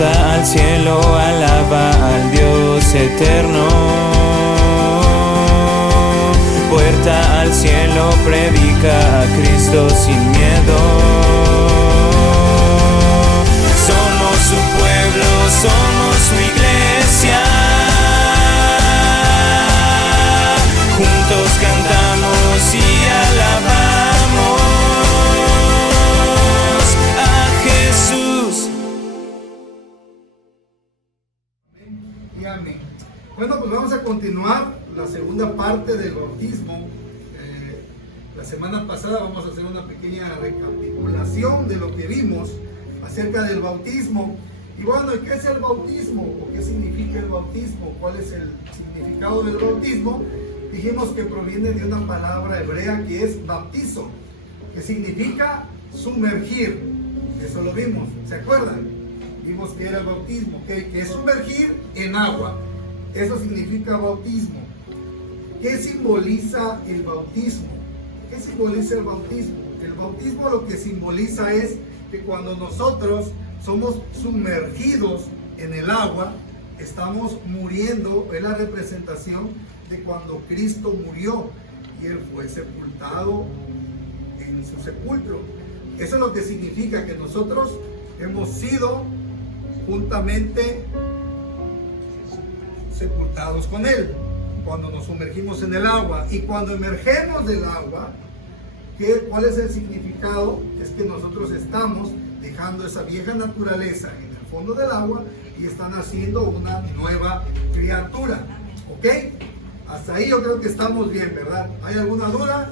Puerta al cielo, alaba al Dios eterno. Puerta al cielo, predica a Cristo sin miedo. Somos su pueblo, somos su iglesia. Juntos cantamos y alabamos a Jesús. Amén. Bueno, pues vamos a continuar la segunda parte del bautismo. La semana pasada vamos a hacer una pequeña recapitulación de lo que vimos acerca del bautismo. Y bueno, ¿qué es el bautismo? ¿O qué significa el bautismo? ¿Cuál es el significado del bautismo? Dijimos que proviene de una palabra hebrea que es bautizo, que significa sumergir. Eso lo vimos, ¿se acuerdan? Vimos que era el bautismo, que es sumergir en agua. Eso significa bautismo. ¿Qué simboliza el bautismo? ¿Qué simboliza el bautismo? El bautismo lo que simboliza es que cuando nosotros somos sumergidos en el agua, estamos muriendo. Es la representación de cuando Cristo murió y Él fue sepultado en su sepulcro. Eso es lo que significa que nosotros hemos sido juntamente sepultados con Él cuando nos sumergimos en el agua. Y cuando emergemos del agua, ¿cuál es el significado? Es que nosotros estamos dejando esa vieja naturaleza en el fondo del agua y están haciendo una nueva criatura. ¿Ok? Hasta ahí yo creo que estamos bien, ¿verdad? ¿Hay alguna duda?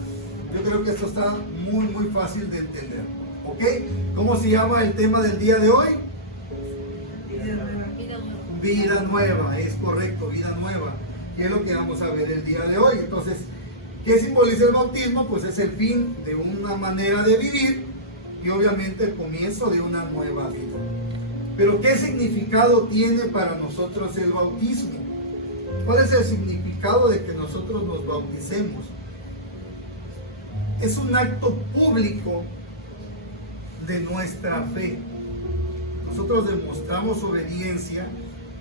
Yo creo que esto está muy fácil de entender. ¿Ok? ¿Cómo se llama el tema del día de hoy? Vida nueva, es correcto, vida nueva. Y es lo que vamos a ver el día de hoy. Entonces, ¿qué simboliza el bautismo? Pues es el fin de una manera de vivir y obviamente el comienzo de una nueva vida. Pero ¿qué significado tiene para nosotros el bautismo? ¿Cuál es el significado de que nosotros nos bauticemos? Es un acto público de nuestra fe. Nosotros demostramos obediencia,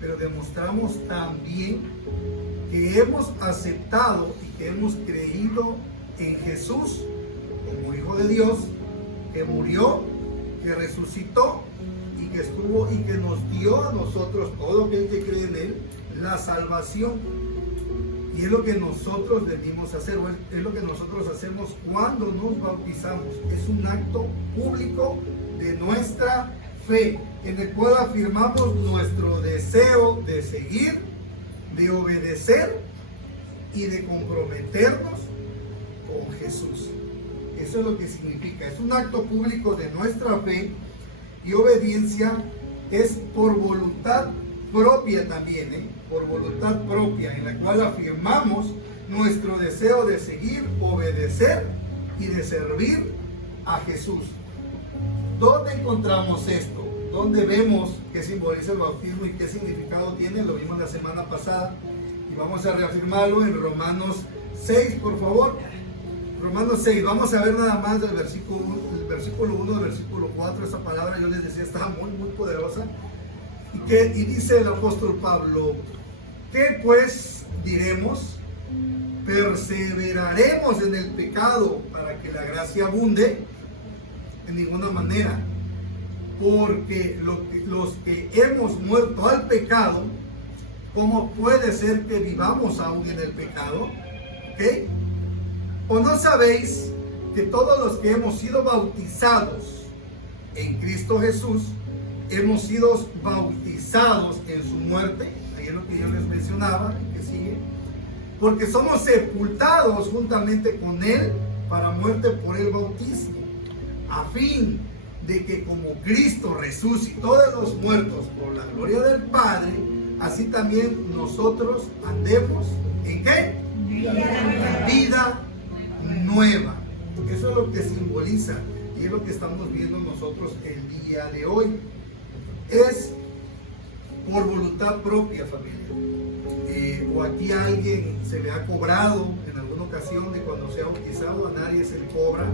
pero demostramos también que hemos aceptado y que hemos creído en Jesús como Hijo de Dios, que murió, que resucitó y que estuvo y que nos dio a nosotros, todo aquel que cree en Él, la salvación. Y es lo que nosotros debimos hacer, es lo que nosotros hacemos cuando nos bautizamos. Es un acto público de nuestra fe, en el cual afirmamos nuestro deseo de seguir, de obedecer y de comprometernos con Jesús. Eso es lo que significa. Es un acto público de nuestra fe, y obediencia es por voluntad propia también, por voluntad propia, en la cual afirmamos nuestro deseo de seguir, obedecer y de servir a Jesús. ¿Dónde encontramos esto? ¿Dónde vemos qué simboliza el bautismo y qué significado tiene? Lo vimos la semana pasada y vamos a reafirmarlo en Romanos 6, por favor. Romanos 6, vamos a ver nada más del versículo 1 al versículo 4. Esa palabra, yo les decía, está muy poderosa. Y dice el apóstol Pablo: ¿qué pues diremos? ¿Perseveraremos en el pecado para que la gracia abunde? En ninguna manera, porque los que hemos muerto al pecado, ¿cómo puede ser que vivamos aún en el pecado? ¿Ok? ¿O no sabéis que todos los que hemos sido bautizados en Cristo Jesús, hemos sido bautizados en su muerte? Ahí es lo que yo les mencionaba, que sigue. Porque somos sepultados juntamente con Él para muerte por el bautismo, a fin de que como Cristo resucitó de los muertos por la gloria del Padre, así también nosotros andemos ¿en qué? Vida nueva. Eso es lo que simboliza y es lo que estamos viendo nosotros el día de hoy. Es por voluntad propia, familia. O aquí a alguien se le ha cobrado en alguna ocasión de cuando se ha bautizado, a nadie se le cobra.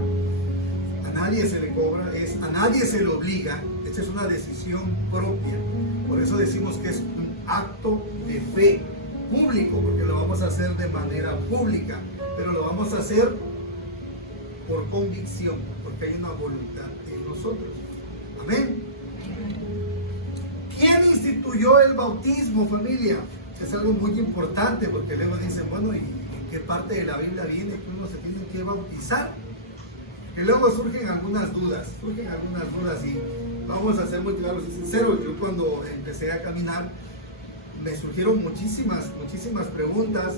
A nadie se le cobra, a nadie se le obliga. Esta es una decisión propia. Por eso decimos que es un acto de fe público, porque lo vamos a hacer de manera pública, pero lo vamos a hacer por convicción, porque hay una voluntad en nosotros. Amén. ¿Quién instituyó el bautismo, familia? Es algo muy importante, porque luego dicen, bueno, ¿y en qué parte de la Biblia viene que uno se tiene que bautizar? Y luego surgen algunas dudas y vamos a ser muy claros y sinceros. Yo cuando empecé a caminar me surgieron muchísimas preguntas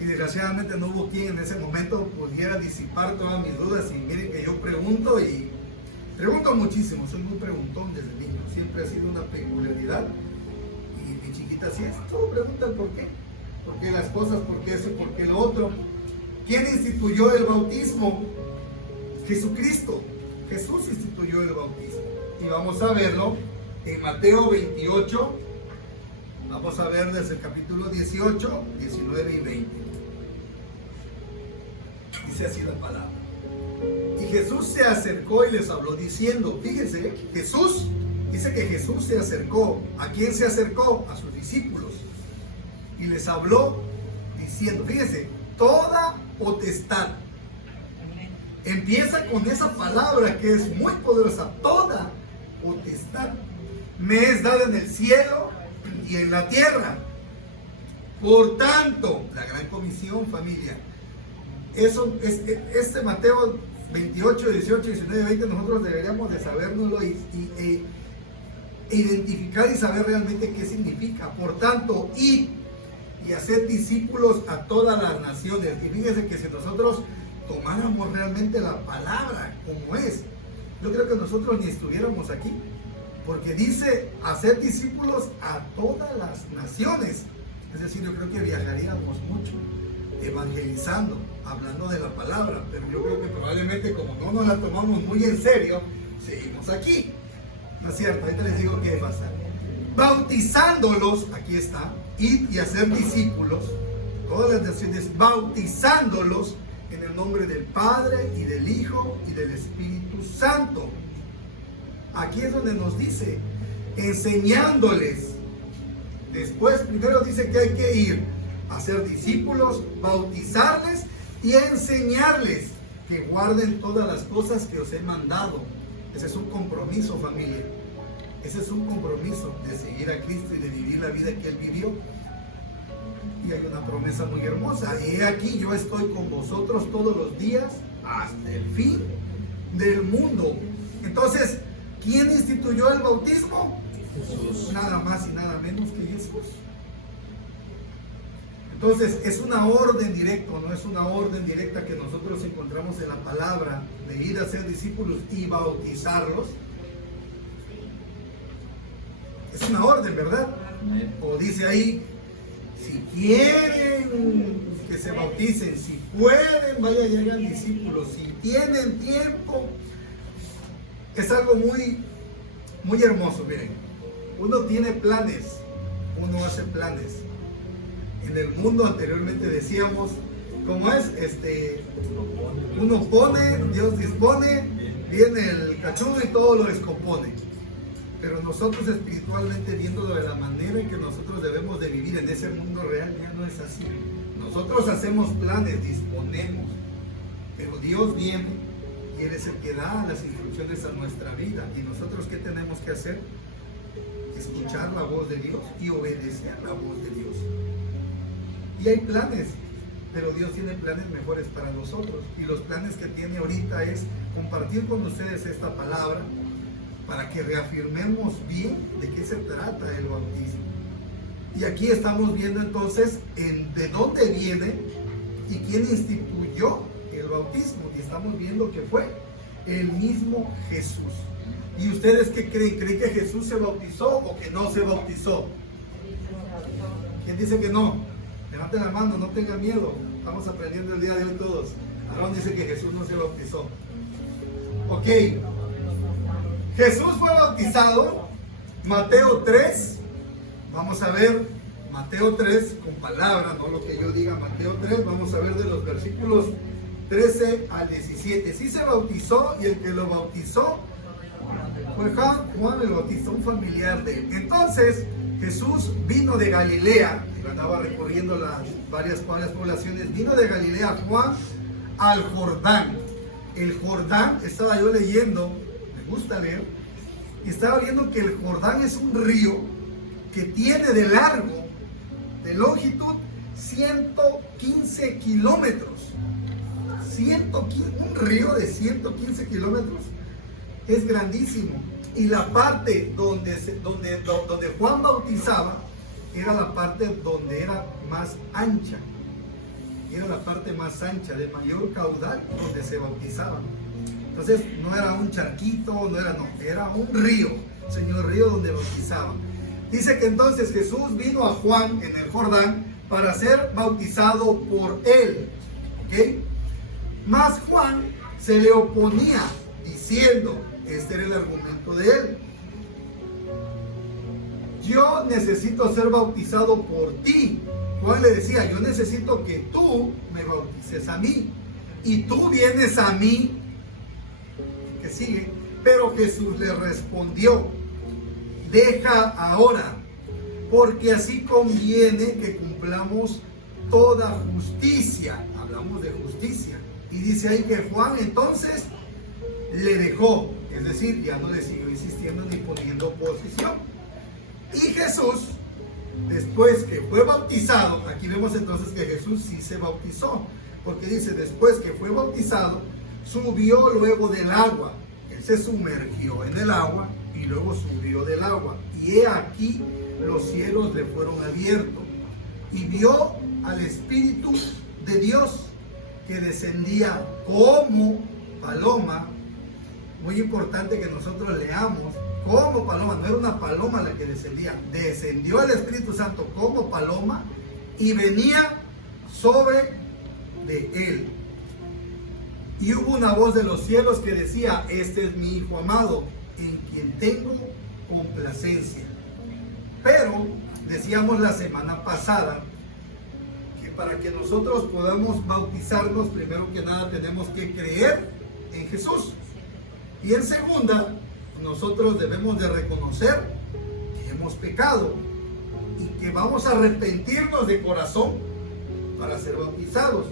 y desgraciadamente no hubo quien en ese momento pudiera disipar todas mis dudas. Y miren que yo pregunto muchísimo, soy muy preguntón desde niño, siempre ha sido una peculiaridad. Y mi chiquita así es, todo pregunta el por qué las cosas, por qué eso, por qué lo otro. ¿Quién instituyó el bautismo? Jesucristo. Jesús instituyó el bautismo. Y vamos a verlo en Mateo 28. Vamos a ver desde el capítulo 18, 19 y 20. Dice así la palabra. Y Jesús se acercó y les habló diciendo, fíjense, dice que Jesús se acercó. ¿A quién se acercó? A sus discípulos. Y les habló diciendo, fíjense, toda potestad. Empieza con esa palabra que es muy poderosa, toda potestad me es dada en el cielo y en la tierra. Por tanto, la gran comisión, familia, eso es este Mateo 28, 18, 19, 20, nosotros deberíamos de sabérnoslo e identificar y saber realmente qué significa. Por tanto, id y hacer discípulos a todas las naciones. Y fíjense que si nosotros tomáramos realmente la palabra como es, yo creo que nosotros ni estuviéramos aquí, porque dice hacer discípulos a todas las naciones. Es decir, yo creo que viajaríamos mucho evangelizando, hablando de la palabra, pero yo creo que probablemente como no nos la tomamos muy en serio, seguimos aquí. ¿No es cierto? Ahorita les digo qué pasa. Bautizándolos, aquí está, id y hacer discípulos, todas las naciones, bautizándolos en el nombre del Padre y del Hijo y del Espíritu Santo. Aquí es donde nos dice, enseñándoles. Después, primero dice que hay que ir a hacer discípulos, bautizarles y enseñarles que guarden todas las cosas que os he mandado. Ese es un compromiso, familia. Ese es un compromiso de seguir a Cristo y de vivir la vida que Él vivió. Y hay una promesa muy hermosa. Y he aquí, yo estoy con vosotros todos los días hasta el fin del mundo. Entonces, ¿quién instituyó el bautismo? Jesús. Nada más y nada menos que Jesús. Entonces, es una orden directa, no es una orden directa que nosotros encontramos en la palabra de ir a ser discípulos y bautizarlos. Es una orden, ¿verdad? O dice ahí, si quieren que se bauticen, si pueden, vayan y hagan discípulos, si tienen tiempo. Es algo muy hermoso, miren. Uno tiene planes, uno hace planes. En el mundo anteriormente decíamos, ¿cómo es? Uno pone, Dios dispone, viene el cachudo y todo lo descompone. Pero nosotros espiritualmente, viéndolo de la manera en que nosotros debemos de vivir en ese mundo real, ya no es así. Nosotros hacemos planes, disponemos, pero Dios viene y Él es el que da las instrucciones a nuestra vida. ¿Y nosotros qué tenemos que hacer? Escuchar la voz de Dios y obedecer la voz de Dios. Y hay planes, pero Dios tiene planes mejores para nosotros. Y los planes que tiene ahorita es compartir con ustedes esta palabra para que reafirmemos bien de qué se trata el bautismo. Y aquí estamos viendo entonces de dónde viene y quién instituyó el bautismo. Y estamos viendo que fue el mismo Jesús. ¿Y ustedes qué creen? ¿Creen que Jesús se bautizó o que no se bautizó? ¿Quién dice que no? Levanten la mano, no tengan miedo. Estamos aprendiendo el día de hoy todos. Aarón dice que Jesús no se bautizó. Ok. Jesús fue bautizado. Mateo 3. Vamos a ver Mateo 3 con palabras, no lo que yo diga. Mateo 3. Vamos a ver de los versículos 13 al 17. Sí se bautizó, y el que lo bautizó fue Juan el Bautista, un familiar de él. Entonces Jesús vino de Galilea, andaba recorriendo las varias poblaciones, vino de Galilea Juan al Jordán. El Jordán, estaba yo leyendo, me gusta leer, y estaba viendo que el Jordán es un río que tiene de largo, de longitud, 115 kilómetros. Un río de 115 kilómetros es grandísimo. Y la parte donde Juan bautizaba era la parte donde era más ancha. Era la parte más ancha, de mayor caudal, donde se bautizaban. Entonces no era un charquito, era un río, señor, río donde bautizaban. Dice que entonces Jesús vino a Juan en el Jordán para ser bautizado por él. ¿Ok? Mas Juan se le oponía diciendo, este era el argumento de él: yo necesito ser bautizado por ti. Juan le decía, yo necesito que tú me bautices a mí, y tú vienes a mí. Que sigue. Pero Jesús le respondió, deja ahora, porque así conviene que cumplamos toda justicia. Hablamos de justicia. Y dice ahí que Juan entonces le dejó, es decir, ya no le siguió insistiendo ni poniendo oposición. Y Jesús, después que fue bautizado, aquí vemos entonces que Jesús sí se bautizó, porque dice, después que fue bautizado, subió luego del agua. Él se sumergió en el agua y luego subió del agua. Y he aquí, los cielos le fueron abiertos, y vio al Espíritu de Dios que descendía como paloma. Muy importante que nosotros leamos, como paloma, no era una paloma la que descendía, descendió el Espíritu Santo como paloma y venía sobre de él. Y hubo una voz de los cielos que decía, este es mi Hijo amado, en quien tengo complacencia. Pero decíamos la semana pasada que para que nosotros podamos bautizarnos, primero que nada tenemos que creer en Jesús. Y en segunda, nosotros debemos de reconocer que hemos pecado y que vamos a arrepentirnos de corazón para ser bautizados.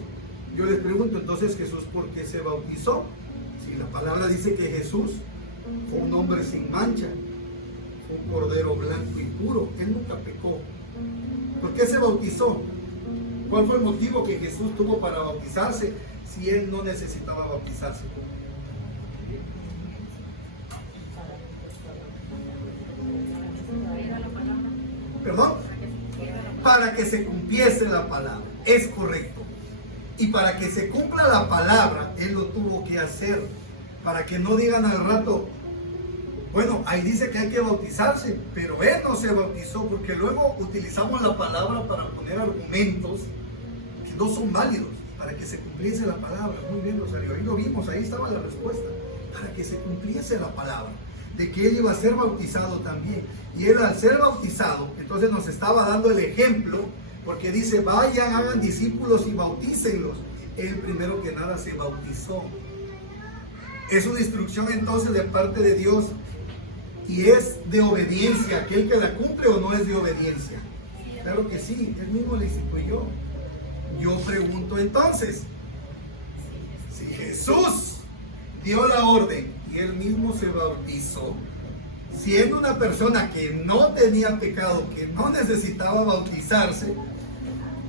Yo les pregunto, entonces, Jesús, ¿por qué se bautizó? Si la palabra dice que Jesús fue un hombre sin mancha, fue un cordero blanco y puro, él nunca pecó. ¿Por qué se bautizó? ¿Cuál fue el motivo que Jesús tuvo para bautizarse si él no necesitaba bautizarse? ¿Perdón? Para que se cumpliese la palabra, es correcto. Y para que se cumpla la palabra, él lo tuvo que hacer, para que no digan al rato, bueno, ahí dice que hay que bautizarse, pero él no se bautizó, porque luego utilizamos la palabra para poner argumentos que no son válidos, para que se cumpliese la palabra. Muy bien, Rosario, ahí lo vimos, ahí estaba la respuesta, para que se cumpliese la palabra, de que él iba a ser bautizado también. Y él, al ser bautizado, entonces nos estaba dando el ejemplo, porque dice, vayan, hagan discípulos y bautícenlos. Él primero que nada se bautizó. Es una instrucción entonces de parte de Dios, y es de obediencia. ¿Aquel que la cumple o no es de obediencia? Claro que sí, él mismo le instituyó. Yo pregunto entonces, si Jesús dio la orden y él mismo se bautizó, siendo una persona que no tenía pecado, que no necesitaba bautizarse,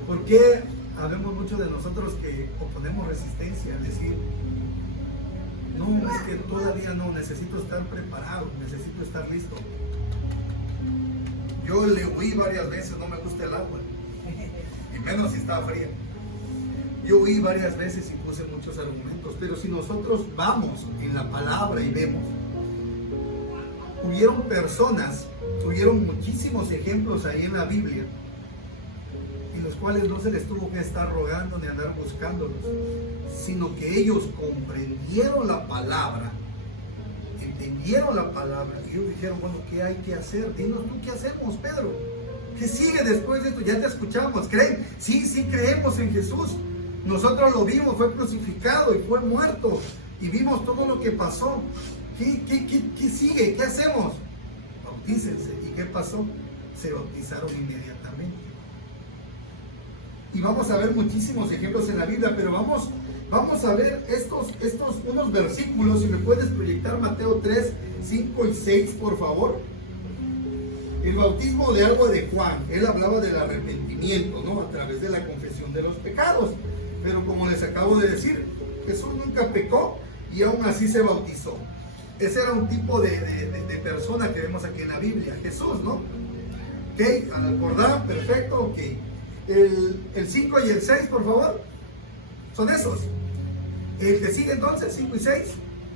¿por qué habemos muchos de nosotros que oponemos resistencia? Es decir, no, es que todavía no, necesito estar preparado, necesito estar listo. Yo le huí varias veces, no me gusta el agua, y menos si está fría. Yo huí varias veces y puse muchos argumentos, pero si nosotros vamos en la palabra y vemos, hubieron personas, hubieron muchísimos ejemplos ahí en la Biblia, en los cuales no se les tuvo que estar rogando ni andar buscándolos, sino que ellos comprendieron la palabra, entendieron la palabra, y ellos dijeron, bueno, ¿qué hay que hacer? Dinos tú, ¿qué hacemos, Pedro? ¿Qué sigue después de esto? Ya te escuchamos, ¿creen? Sí, sí creemos en Jesús. Nosotros lo vimos, fue crucificado y fue muerto. Y vimos todo lo que pasó. ¿Qué sigue? ¿Qué hacemos? Bautícense. ¿Y qué pasó? Se bautizaron inmediatamente. Y vamos a ver muchísimos ejemplos en la Biblia, pero vamos a ver unos versículos. Si me puedes proyectar Mateo 3, 5 y 6, por favor. El bautismo de agua de Juan, él hablaba del arrepentimiento, ¿no? A través de la confesión de los pecados. Pero como les acabo de decir, Jesús nunca pecó y aún así se bautizó. Ese era un tipo de persona que vemos aquí en la Biblia, Jesús, ¿no? Ok, al acordar, perfecto, ok. El 5 y el 6, por favor, son esos. El que sigue entonces, 5 y 6,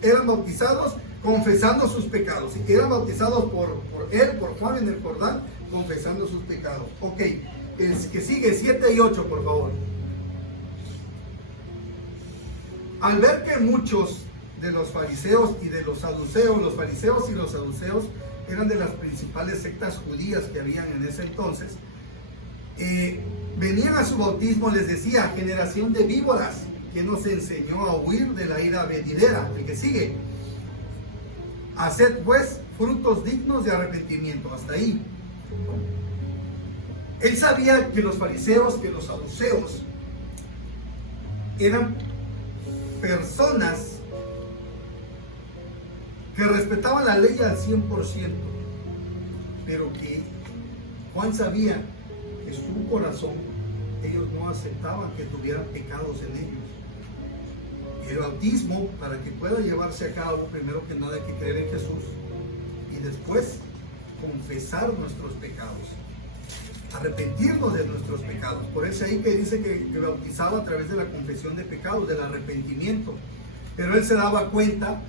eran bautizados confesando sus pecados. Y eran bautizados por él, por Juan en el Jordán, confesando sus pecados. Ok, el que sigue, 7 y 8, por favor. Al ver que muchos de los fariseos y de los saduceos, los fariseos y los saduceos eran de las principales sectas judías que habían en ese entonces, venían a su bautismo, les decía: generación de víboras, que nos enseñó a huir de la ira venidera. El que sigue: haced pues frutos dignos de arrepentimiento. Hasta ahí. Él sabía que los fariseos, que los saduceos eran personas que respetaban la ley al 100%, pero que Juan sabía que su corazón, ellos no aceptaban que tuvieran pecados en ellos. El bautismo, para que pueda llevarse a cabo, primero que nada hay que creer en Jesús y después confesar nuestros pecados, arrepentirnos de nuestros pecados. Por eso ahí que dice que bautizaba a través de la confesión de pecados, del arrepentimiento. Pero él se daba cuenta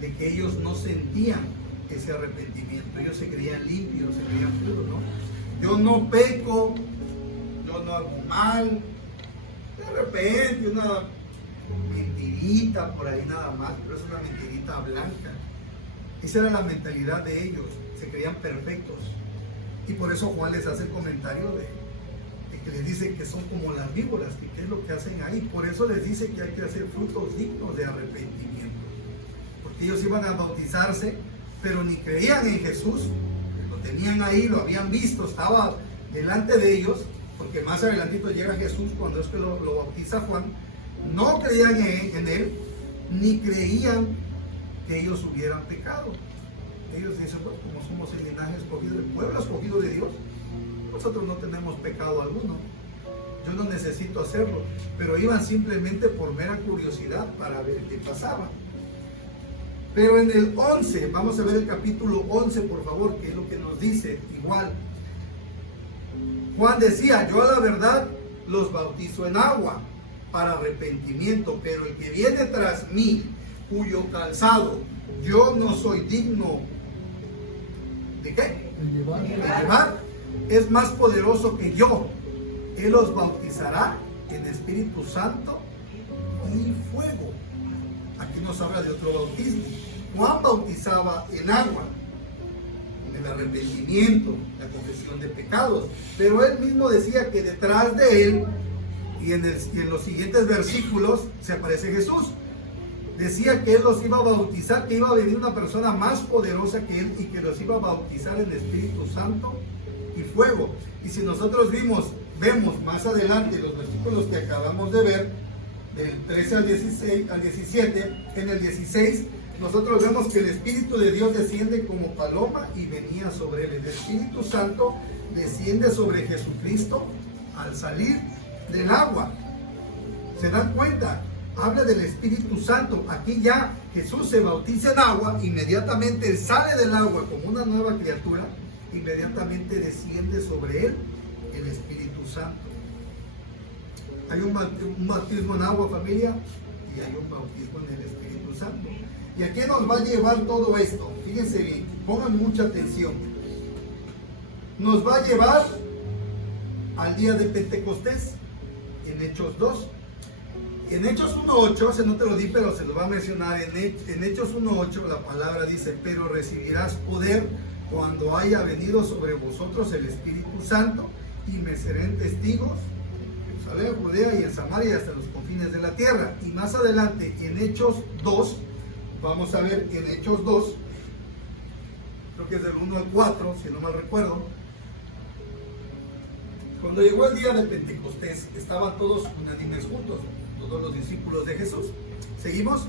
de que ellos no sentían ese arrepentimiento. Ellos se creían limpios, se creían puros, ¿no? Yo no peco, yo no hago mal. De repente una mentirita por ahí nada más, pero es una mentirita blanca. Esa era la mentalidad de ellos, se creían perfectos. Y por eso Juan les hace el comentario de que les dice que son como las víboras, que qué es lo que hacen ahí. Por eso les dice que hay que hacer frutos dignos de arrepentimiento. Porque ellos iban a bautizarse, pero ni creían en Jesús. Lo tenían ahí, lo habían visto, estaba delante de ellos, porque más adelantito llega Jesús cuando es que lo bautiza Juan. No creían en él, ni creían que ellos hubieran pecado. Ellos dicen: bueno, como somos el linaje escogido, el pueblo escogido de Dios, nosotros no tenemos pecado alguno, yo no necesito hacerlo. Pero iban simplemente por mera curiosidad para ver qué pasaba. Pero en el 11, vamos a ver el capítulo 11, por favor, que es lo que nos dice igual. Juan decía: yo a la verdad los bautizo en agua para arrepentimiento, pero el que viene tras mí, cuyo calzado yo no soy digno ¿de qué? De llevar, es más poderoso que yo. Él los bautizará en Espíritu Santo y fuego. Aquí nos habla de otro bautismo. Juan bautizaba en agua, en el arrepentimiento, la confesión de pecados, pero él mismo decía que detrás de él y en los siguientes versículos se aparece Jesús. Decía que él los iba a bautizar, que iba a venir una persona más poderosa que él y que los iba a bautizar en Espíritu Santo y fuego. Y si nosotros vemos más adelante los versículos que acabamos de ver, del 13 al 17, en el 16, nosotros vemos que el Espíritu de Dios desciende como paloma y venía sobre él. El Espíritu Santo desciende sobre Jesucristo al salir del agua. ¿Se dan cuenta? Habla del Espíritu Santo. Aquí ya Jesús se bautiza en agua, inmediatamente él sale del agua como una nueva criatura, inmediatamente desciende sobre él el Espíritu Santo. Hay un bautismo en agua, familia, y hay un bautismo en el Espíritu Santo. ¿Y a qué nos va a llevar todo esto? Fíjense bien, pongan mucha atención. Nos va a llevar al día de Pentecostés, en Hechos 2. En Hechos 1.8, se no te lo di, pero se lo va a mencionar. En Hechos 1.8 la palabra dice: pero recibirás poder cuando haya venido sobre vosotros el Espíritu Santo, y me serán testigos en Jerusalén, Judea y en Samaria y hasta los confines de la tierra. Y más adelante, en Hechos 2, vamos a ver en Hechos 2, creo que es del 1 al 4, si no mal recuerdo. Cuando llegó el día de Pentecostés, estaban todos unánimes juntos, todos los discípulos de Jesús. ¿Seguimos?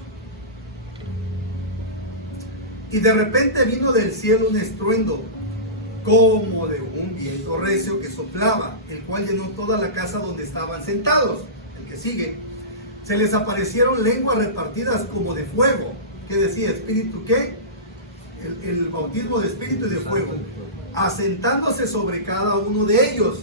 Y de repente vino del cielo un estruendo, como de un viento recio que soplaba, el cual llenó toda la casa donde estaban sentados. El que sigue. Se les aparecieron lenguas repartidas como de fuego. ¿Qué decía? ¿Espíritu qué? El bautismo de espíritu y de fuego. Asentándose sobre cada uno de ellos.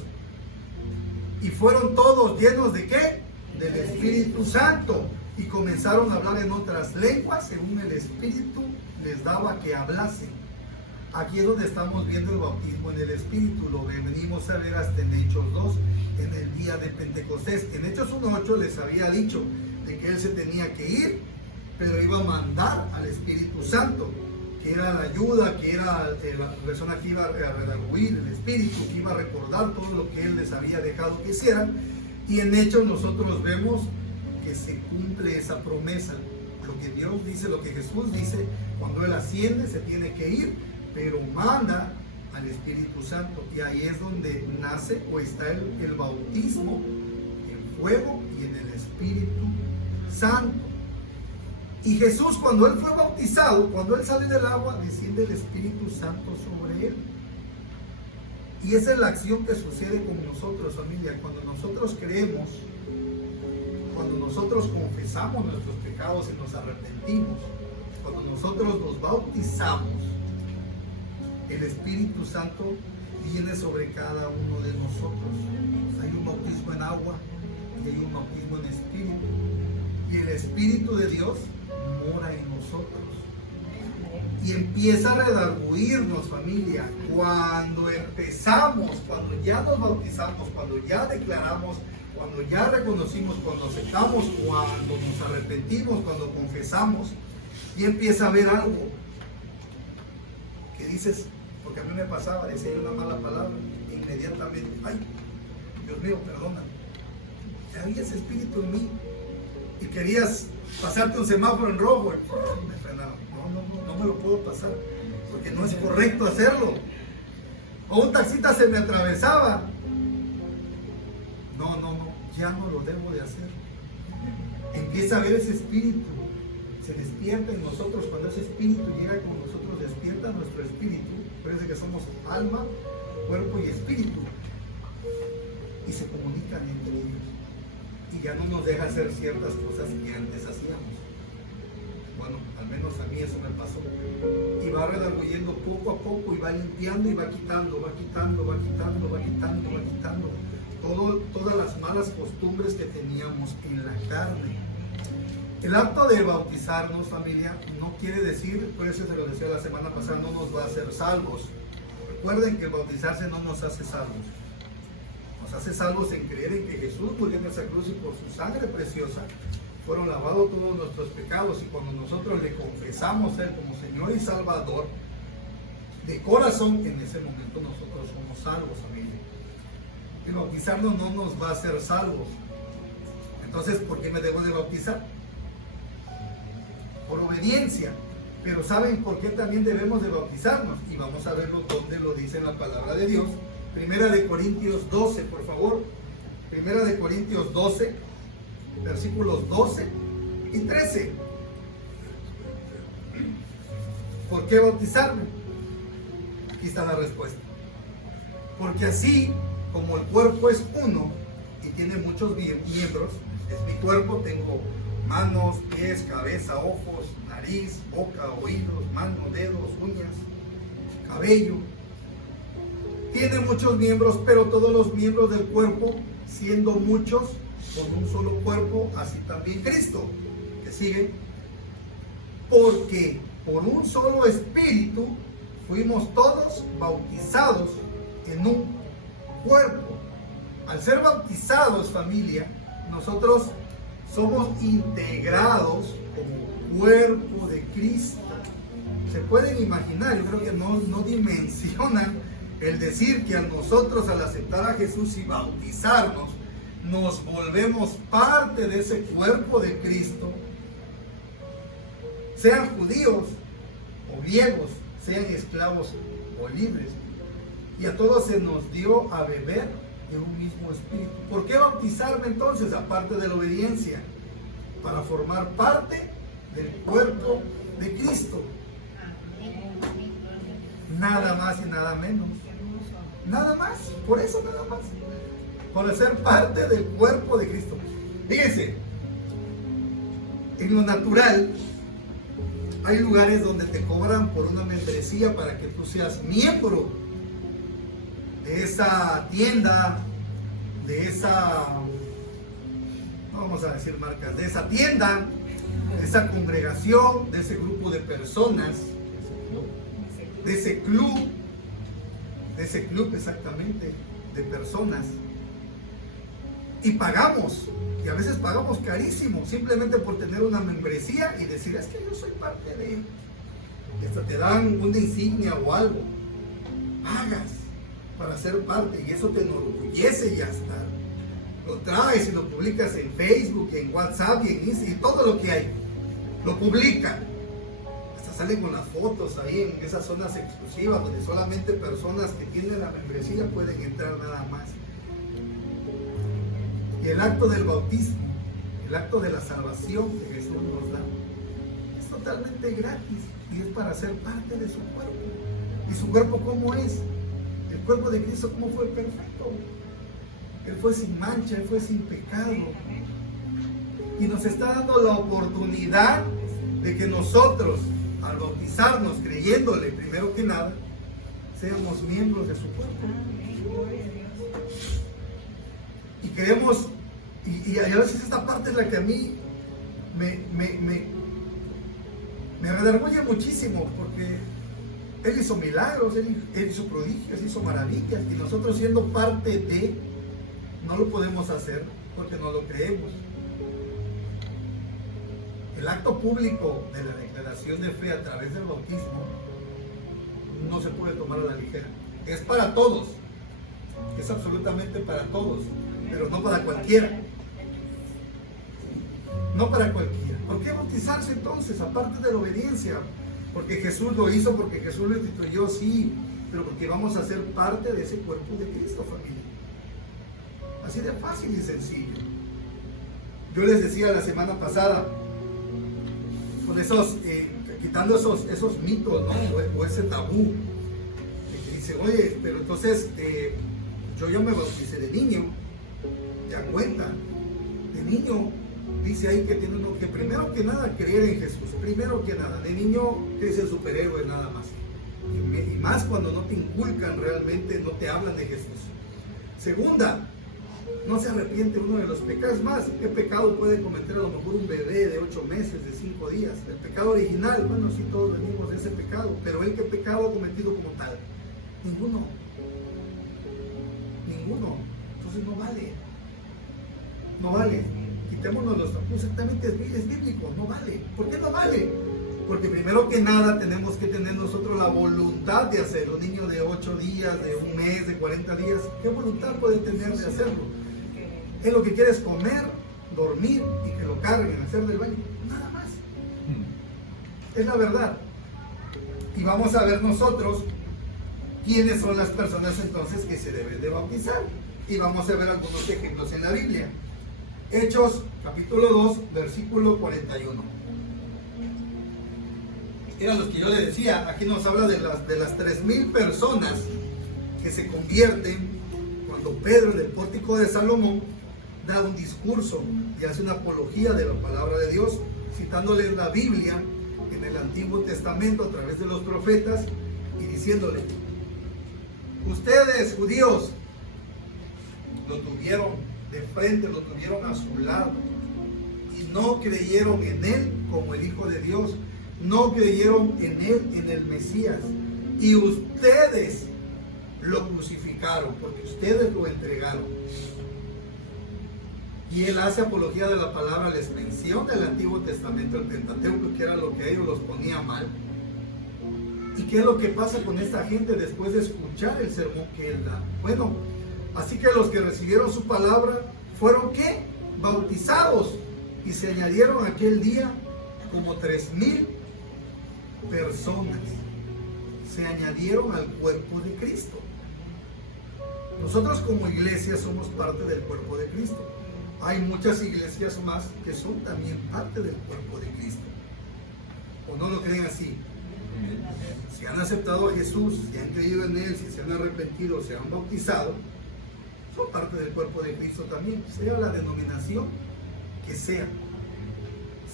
Y fueron todos llenos de ¿qué? Del Espíritu Santo. Y comenzaron a hablar en otras lenguas según el Espíritu les daba que hablasen. Aquí es donde estamos viendo el bautismo en el Espíritu. Lo venimos a ver hasta en Hechos 2, en el día de Pentecostés. En Hechos 1:8 les había dicho de que él se tenía que ir, pero iba a mandar al Espíritu Santo, que era la ayuda, que era la persona que iba a redarguir el Espíritu, que iba a recordar todo lo que él les había dejado que hicieran. Y en Hechos nosotros vemos que se cumple esa promesa. Lo que Dios dice, lo que Jesús dice, cuando él asciende se tiene que ir, pero manda al Espíritu Santo. Y ahí es donde nace o está el bautismo en fuego y en el Espíritu Santo. Y Jesús, cuando él fue bautizado, cuando él sale del agua, desciende el Espíritu Santo sobre él. Y esa es la acción que sucede con nosotros, familia. Cuando nosotros creemos, cuando nosotros confesamos nuestros pecados y nos arrepentimos, cuando nosotros nos bautizamos, el Espíritu Santo viene sobre cada uno de nosotros. Hay un bautismo en agua y hay un bautismo en espíritu. Y el Espíritu de Dios mora en nosotros. Y empieza a redarguirnos, familia. Cuando empezamos, cuando ya nos bautizamos, cuando ya declaramos, cuando ya reconocimos, cuando aceptamos, cuando nos arrepentimos, cuando confesamos, y empieza a haber algo que dices, porque a mí me pasaba, decía una mala palabra, e inmediatamente, ay, Dios mío, perdóname. Había ese espíritu en mí, y querías pasarte un semáforo en rojo, y me frenaba. No me lo puedo pasar, porque no es correcto hacerlo. O un taxista se me atravesaba. No, ya no lo debo de hacer. Empieza a ver ese espíritu, se despierta en nosotros. Cuando ese espíritu llega con nosotros, despierta nuestro espíritu. Parece que somos alma, cuerpo y espíritu, y se comunican entre ellos, y ya no nos deja hacer ciertas cosas que antes hacíamos. Bueno, al menos a mí eso me pasó. Y va redarguyendo poco a poco, y va limpiando y va quitando todas las malas costumbres que teníamos en la carne. El acto de bautizarnos, familia, no quiere decir, por eso se lo decía la semana pasada, no nos va a hacer salvos. Recuerden que el bautizarse no nos hace salvos. Nos hace salvos en creer en que Jesús murió en esa cruz y por su sangre preciosa fueron lavados todos nuestros pecados. Y cuando nosotros le confesamos a Él como Señor y Salvador, de corazón, en ese momento nosotros somos salvos, familia. El bautizarnos no nos va a hacer salvos. Entonces, ¿por qué me debo de bautizar? Por obediencia. Pero ¿saben por qué también debemos de bautizarnos? Y vamos a verlo donde lo dice en la palabra de Dios. Primera de Corintios 12, por favor. Primera de Corintios 12, versículos 12 y 13. ¿Por qué bautizarme? Aquí está la respuesta. Porque así como el cuerpo es uno y tiene muchos miembros, es mi cuerpo, tengo manos, pies, cabeza, ojos, nariz, boca, oídos, manos, dedos, uñas, cabello. Tiene muchos miembros, pero todos los miembros del cuerpo, siendo muchos, con un solo cuerpo, así también Cristo. ¿Que sigue? Porque por un solo espíritu fuimos todos bautizados en un cuerpo. Al ser bautizados, familia, nosotros somos integrados como cuerpo de Cristo. Se pueden imaginar, yo creo que no dimensionan el decir que a nosotros, al aceptar a Jesús y bautizarnos, nos volvemos parte de ese cuerpo de Cristo, sean judíos o griegos, sean esclavos o libres. Y a todos se nos dio a beber de un mismo espíritu. ¿Por qué bautizarme entonces, aparte de la obediencia? Para formar parte del cuerpo de Cristo. Nada más y nada menos. Nada más, por eso nada más. Para ser parte del cuerpo de Cristo. Fíjense, en lo natural hay lugares donde te cobran por una membresía para que tú seas miembro de esa tienda, de esa, no vamos a decir marcas, de esa tienda, de esa congregación, de ese grupo de personas, de ese club exactamente, de personas. Y pagamos, y a veces pagamos carísimo, simplemente por tener una membresía y decir, es que yo soy parte de, hasta te dan una insignia o algo, pagas para ser parte, y eso te enorgullece y hasta lo traes y lo publicas en Facebook, en WhatsApp y en Instagram, y todo lo que hay, lo publica. Hasta salen con las fotos ahí en esas zonas exclusivas donde solamente personas que tienen la membresía pueden entrar nada más. Y el acto del bautismo, el acto de la salvación que Jesús nos da, es totalmente gratis y es para ser parte de su cuerpo. ¿Y su cuerpo cómo es? El cuerpo de Cristo, ¿cómo fue? Perfecto. Él fue sin mancha, Él fue sin pecado. Y nos está dando la oportunidad de que nosotros, al bautizarnos, creyéndole primero que nada, seamos miembros de su cuerpo. Y queremos, y a veces esta parte es la que a mí me redarguye muchísimo, porque Él hizo milagros, Él hizo prodigios, hizo maravillas, y nosotros siendo parte de, no lo podemos hacer porque no lo creemos. El acto público de la declaración de fe a través del bautismo no se puede tomar a la ligera. Es para todos, es absolutamente para todos, pero no para cualquiera. No para cualquiera. ¿Por qué bautizarse entonces? Aparte de la obediencia. Porque Jesús lo hizo, porque Jesús lo instituyó, sí, pero porque vamos a ser parte de ese cuerpo de Cristo, familia. Así de fácil y sencillo. Yo les decía la semana pasada, con esos, quitando esos mitos, ¿no? O ese tabú, que dice, oye, pero entonces yo me bauticé de niño, ¿te das cuenta? De niño, dice ahí que tiene uno que primero que nada creer en Jesús, primero que nada, de niño es el superhéroe nada más, y más cuando no te inculcan realmente, no te hablan de Jesús. Segunda, no se arrepiente uno de los pecados. Más, ¿qué pecado puede cometer a lo mejor un bebé de 8 meses, de 5 días? El pecado original, bueno, sí, todos venimos de ese pecado, pero ¿él qué pecado ha cometido como tal? Ninguno. Entonces no vale. Quitémonos los tapues, exactamente, es bíblico, no vale. ¿Por qué no vale? Porque primero que nada tenemos que tener nosotros la voluntad de hacerlo. Un niño de 8 días, de un mes, de 40 días, ¿qué voluntad puede tener de hacerlo? Él lo que quiere es comer, dormir y que lo carguen, hacer del baño, nada más. Es la verdad. Y vamos a ver nosotros quiénes son las personas entonces que se deben de bautizar. Y vamos a ver algunos ejemplos en la Biblia. Hechos, capítulo 2, versículo 41. Eran los que yo le decía, aquí nos habla de las 3,000 personas que se convierten cuando Pedro en el pórtico de Salomón da un discurso y hace una apología de la palabra de Dios, citándoles la Biblia en el Antiguo Testamento a través de los profetas y diciéndole, ustedes judíos lo tuvieron de frente, lo tuvieron a su lado y no creyeron en él como el Hijo de Dios, no creyeron en él, en el Mesías, y ustedes lo crucificaron porque ustedes lo entregaron. Y él hace apología de la palabra, les menciona el Antiguo Testamento, el Pentateuco, que era lo que a ellos los ponía mal. ¿Y qué es lo que pasa con esta gente después de escuchar el sermón que él da? Bueno, así que los que recibieron su palabra fueron ¿qué? Bautizados, y se añadieron aquel día como 3,000 personas. Se añadieron al cuerpo de Cristo. Nosotros como iglesia somos parte del cuerpo de Cristo. Hay muchas iglesias más que son también parte del cuerpo de Cristo. ¿O no lo creen así? Si han aceptado a Jesús, si han creído en Él, si se han arrepentido, se han bautizado, son parte del cuerpo de Cristo también, sea la denominación que sea.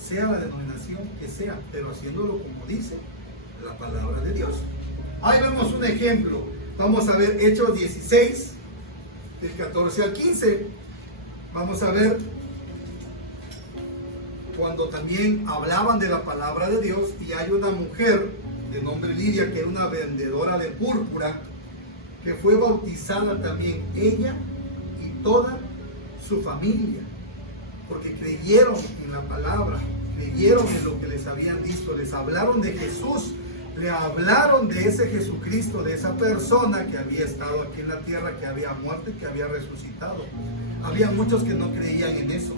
Sea la denominación que sea, pero haciéndolo como dice la palabra de Dios. Ahí vemos un ejemplo. Vamos a ver Hechos 16, del 14 al 15. Vamos a ver cuando también hablaban de la palabra de Dios, y hay una mujer de nombre Lidia, que era una vendedora de púrpura, que fue bautizada también, ella y toda su familia, porque creyeron en la palabra, creyeron en lo que les habían visto, les hablaron de Jesús, le hablaron de ese Jesucristo, de esa persona que había estado aquí en la tierra, que había muerto y que había resucitado. Había muchos que no creían en eso.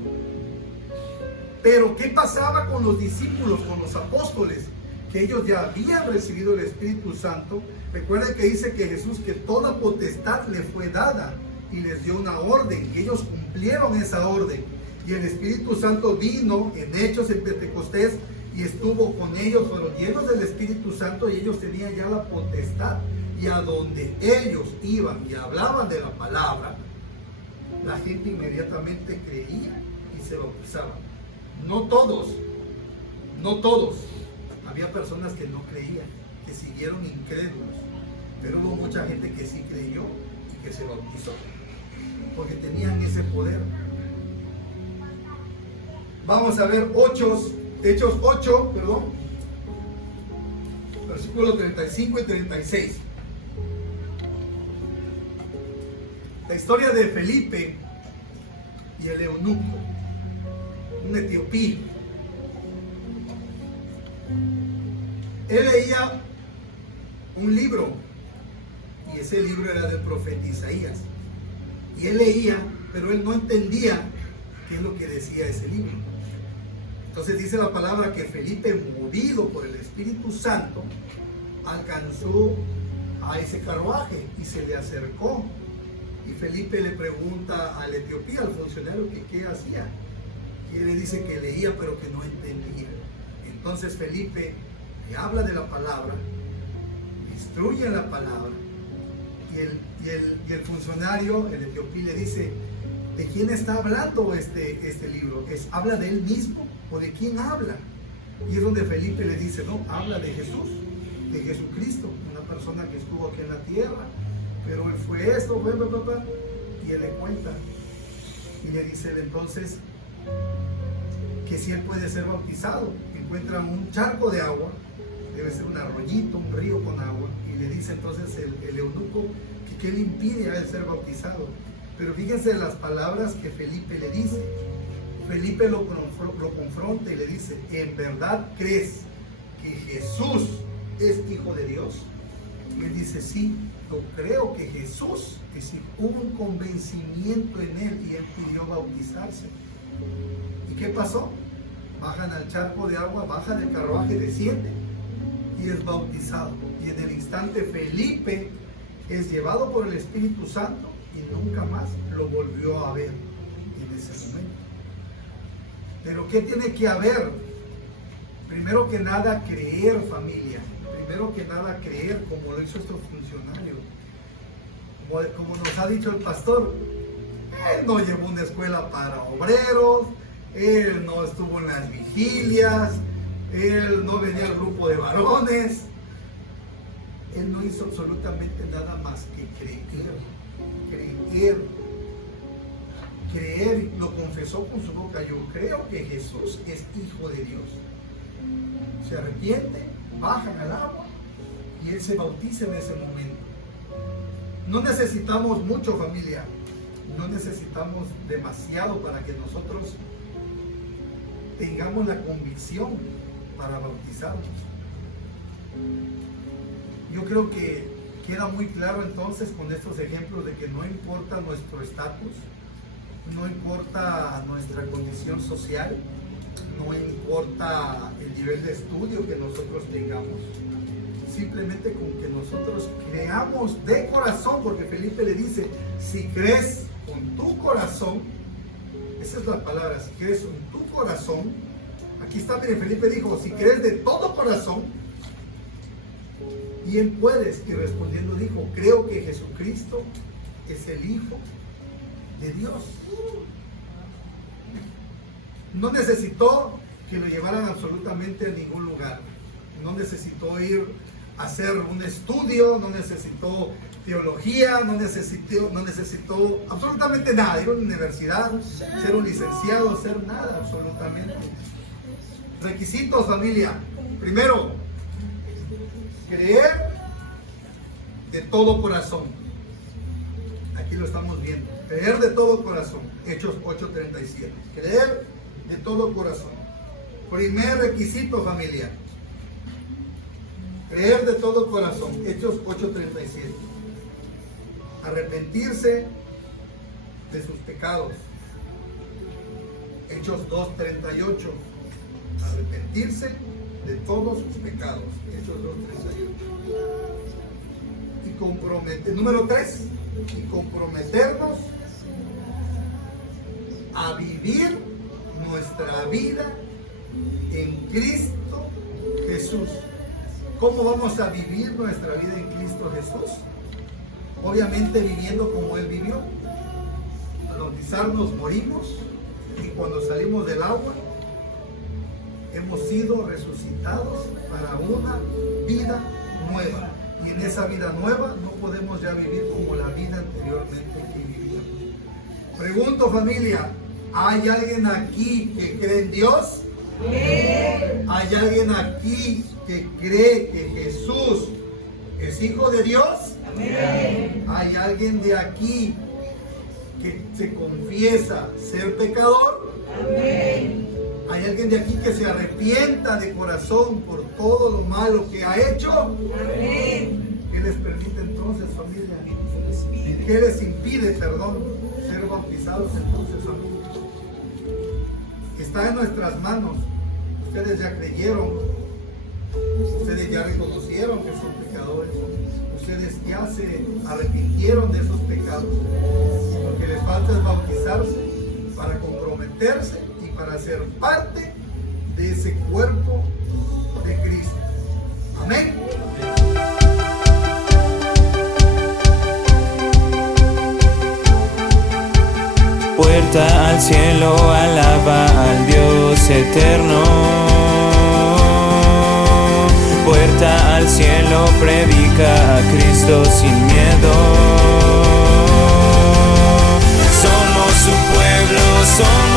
Pero ¿qué pasaba con los discípulos, con los apóstoles? Que ellos ya habían recibido el Espíritu Santo. Recuerden que dice que Jesús, que toda potestad le fue dada, y les dio una orden, y ellos cumplieron esa orden. Y el Espíritu Santo vino en Hechos, en Pentecostés, y estuvo con ellos, fueron llenos del Espíritu Santo, y ellos tenían ya la potestad. Y a donde ellos iban y hablaban de la palabra, la gente inmediatamente creía y se bautizaba. No todos, no todos. Había personas que no creían, que siguieron incrédulos, pero hubo mucha gente que sí creyó y que se bautizó, porque tenían ese poder. Vamos a ver Hechos 8, versículos 35 y 36. La historia de Felipe y el eunuco, un etiopí. Él leía un libro, y ese libro era del profeta Isaías. Y él leía, pero él no entendía qué es lo que decía ese libro. Entonces dice la palabra que Felipe, movido por el Espíritu Santo, alcanzó a ese carruaje y se le acercó. Y Felipe le pregunta al etiopía, al funcionario, que qué hacía. Y él le dice que leía, pero que no entendía. Entonces Felipe le habla de la palabra, instruye la palabra, y el funcionario, el etiopí, le dice: ¿de quién está hablando este libro? ¿Habla de él mismo o de quién habla? Y es donde Felipe le dice: no, habla de Jesús, de Jesucristo, una persona que estuvo aquí en la tierra, pero él fue esto, y él le cuenta. Y le dice él entonces que si él puede ser bautizado. Encuentran un charco de agua, debe ser un arroyito, un río con agua, y le dice entonces el eunuco que qué le impide a él ser bautizado. Pero fíjense las palabras que Felipe le dice. Felipe lo confronta y le dice: ¿en verdad crees que Jesús es hijo de Dios? Y él dice: sí, yo creo que Jesús, que si hubo un convencimiento en él y él pidió bautizarse. ¿Y qué pasó? Bajan al charco de agua, baja del carruaje, desciende y es bautizado. Y en el instante Felipe es llevado por el Espíritu Santo y nunca más lo volvió a ver en ese momento. Pero ¿qué tiene que haber? Primero que nada, creer, familia. Primero que nada, creer, como lo hizo estos funcionarios. Como nos ha dicho el pastor, él no llevó una escuela para obreros, él no estuvo en las vigilias, él no venía al grupo de varones. Él no hizo absolutamente nada más que creer, lo confesó con su boca: yo creo que Jesús es hijo de Dios. Se arrepiente, bajan al agua y él se bautiza en ese momento. No necesitamos mucho, familia, no necesitamos demasiado para que nosotros tengamos la convicción para bautizarnos. Yo creo que queda muy claro entonces con estos ejemplos de que no importa nuestro estatus, No importa nuestra condición social, no importa el nivel de estudio que nosotros tengamos. Simplemente con que nosotros creamos de corazón, porque Felipe le dice, si crees con tu corazón, esa es la palabra, si crees con tu corazón, aquí está, mire, Felipe dijo, si crees de todo corazón, bien puedes, y respondiendo dijo, creo que Jesucristo es el Hijo de Dios. No necesitó que lo llevaran absolutamente a ningún lugar, no necesitó ir a hacer un estudio, no necesitó teología, no necesitó absolutamente nada, ir a una universidad, ser un licenciado, ser nada absolutamente. Requisitos, familia. Primero, creer de todo corazón. Aquí lo estamos viendo. Creer de todo corazón. Hechos 8:37. Creer de todo corazón. Primer requisito, familia. Creer de todo corazón. Hechos 8:37. Arrepentirse de sus pecados. Hechos 2:38. Arrepentirse de todos sus pecados. Hechos 2:38. Y comprometer. Número 3. Y comprometernos a vivir nuestra vida en Cristo Jesús. ¿Cómo vamos a vivir nuestra vida en Cristo Jesús? Obviamente viviendo como Él vivió. Al bautizarnos morimos y cuando salimos del agua hemos sido resucitados para una vida nueva. Y en esa vida nueva no podemos ya vivir como la vida anteriormente que vivíamos. Pregunto, familia, ¿hay alguien aquí que cree en Dios? ¿Hay alguien aquí que cree que Jesús es Hijo de Dios? ¿Hay alguien de aquí que se confiesa ser pecador? ¿Hay alguien de aquí que se arrepienta de corazón por todo lo malo que ha hecho? ¿Qué les permite entonces, familia? ¿Qué les impide, perdón, ser bautizados entonces, familia? Está en nuestras manos. Ustedes ya creyeron, ustedes ya reconocieron que son pecadores, ustedes ya se arrepintieron de esos pecados. Lo que les falta es bautizarse para comprometerse y para ser parte de ese cuerpo de Cristo. Amén. Puerta al cielo, alaba al Dios eterno. Puerta al cielo, predica a Cristo sin miedo. Somos su pueblo, somos